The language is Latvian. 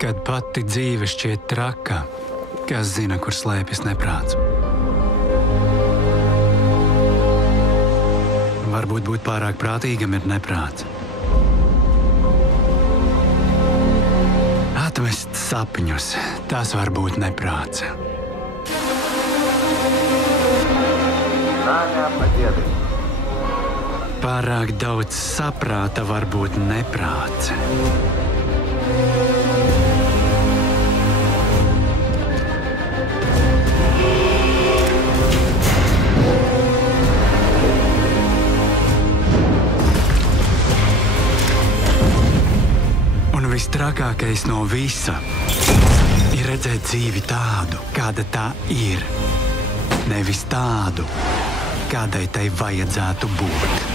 Kad pati dzīve šķiet traka, kas zina, kur slēpjas neprāts. Varbūt būt pārāk prātīgam ir neprāts. Atvest sapņus, tas var būt neprāts. Pārāk daudz saprāta var būt neprāts. Un vistrakākais no visa ir redzēt dzīvi tādu, kāda tā ir. Nevis tādu, kādai tai vajadzētu būt.